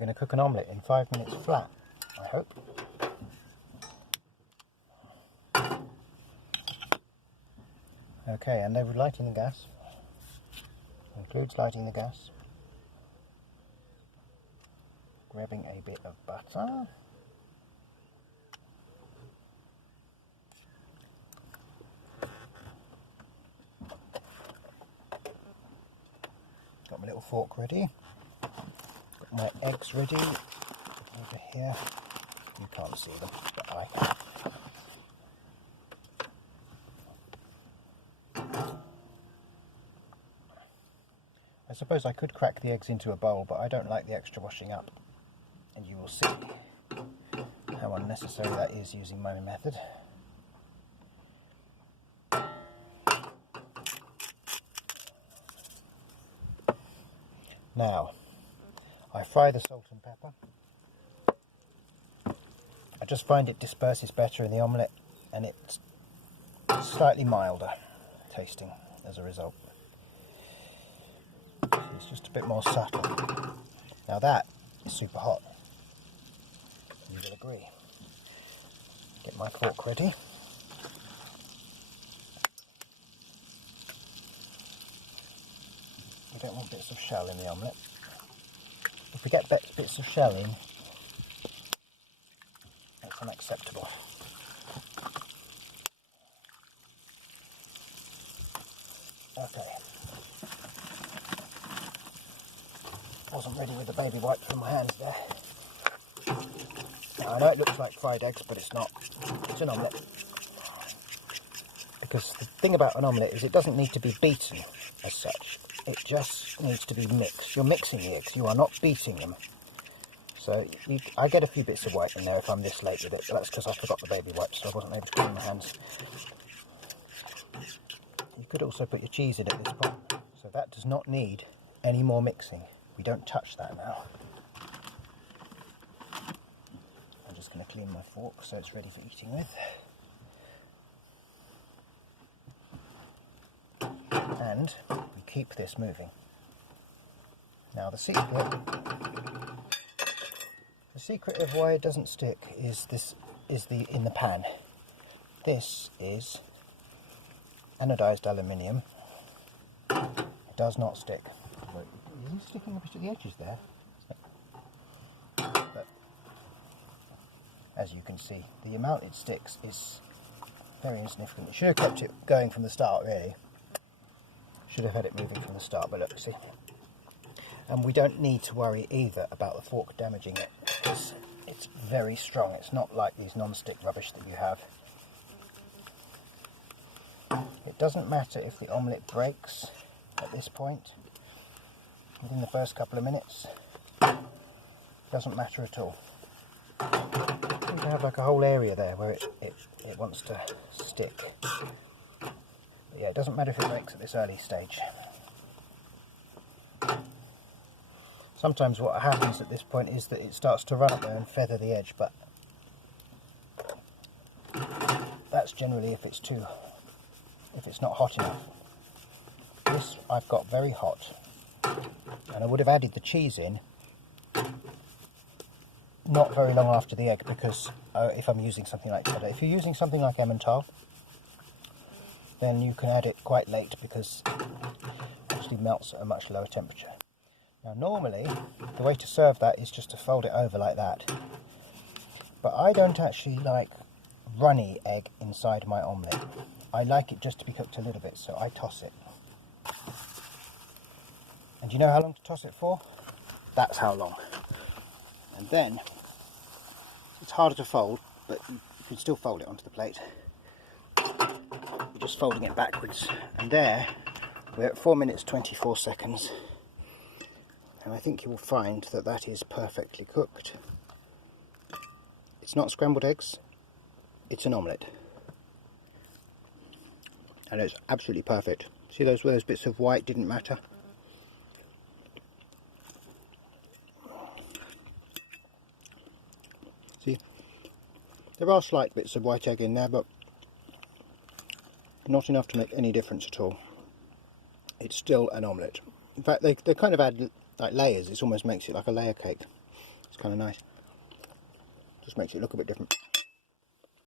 We're going to cook an omelette in 5 minutes flat, I hope. Okay, and they're lighting the gas. Includes lighting the gas. Grabbing a bit of butter. Got my little fork ready. Got my eggs ready. Over here. You can't see them, but I can. I suppose I could crack the eggs into a bowl, but I don't like the extra washing up. And you will see how unnecessary that is using my method. Now, I fry the salt and pepper. I just find it disperses better in the omelette, and it's slightly milder tasting as a result. It's just a bit more subtle. Now that is super hot. You will agree. Get my fork ready. We don't want bits of shell in the omelette. If we get bits of shell in, that's unacceptable. Okay. Wasn't ready with the baby wipes from my hands there. Now, I know it looks like fried eggs, but it's not. It's an omelette. Because the thing about an omelette is it doesn't need to be beaten as such. It just needs to be mixed. You're mixing the eggs, you are not beating them. So I get a few bits of white in there if I'm this late with it, but that's because I forgot the baby wipes, so I wasn't able to clean my hands. You could also put your cheese in at this point, so that does not need any more mixing. We don't touch that now. I'm just going to clean my fork so it's ready for eating with. And we keep this moving. Now the secret of why it doesn't stick is in the pan. This is anodized aluminium. It does not stick. Is it sticking a bit at the edges there? But as you can see, the amount it sticks is very insignificant. It should have kept it going from the start, really. Should have had it moving from the start, but look, see. And we don't need to worry either about the fork damaging it, because it's very strong. It's not like these non-stick rubbish that you have. It doesn't matter if the omelette breaks at this point, within the first couple of minutes. It doesn't matter at all. You can have like a whole area there where it wants to stick. But yeah, it doesn't matter if it breaks at this early stage. Sometimes what happens at this point is that it starts to run up there and feather the edge, but that's generally if it's not hot enough. This I've got very hot, and I would have added the cheese in not very long after the egg, because if I'm using something like cheddar. If you're using something like Emmental, then you can add it quite late because it actually melts at a much lower temperature. Now normally, the way to serve that is just to fold it over like that. But I don't actually like runny egg inside my omelette. I like it just to be cooked a little bit, so I toss it. And do you know how long to toss it for? That's how long. And then, it's harder to fold, but you can still fold it onto the plate. You're just folding it backwards. And there, we're at 4 minutes 24 seconds. And I think you will find that that is perfectly cooked. It's not scrambled eggs, it's an omelette. And it's absolutely perfect. See where those bits of white didn't matter? See, there are slight bits of white egg in there, but not enough to make any difference at all. It's still an omelette. In fact, they kind of add like layers. It almost makes it like a layer cake. kind of nice. Just makes it look a bit different.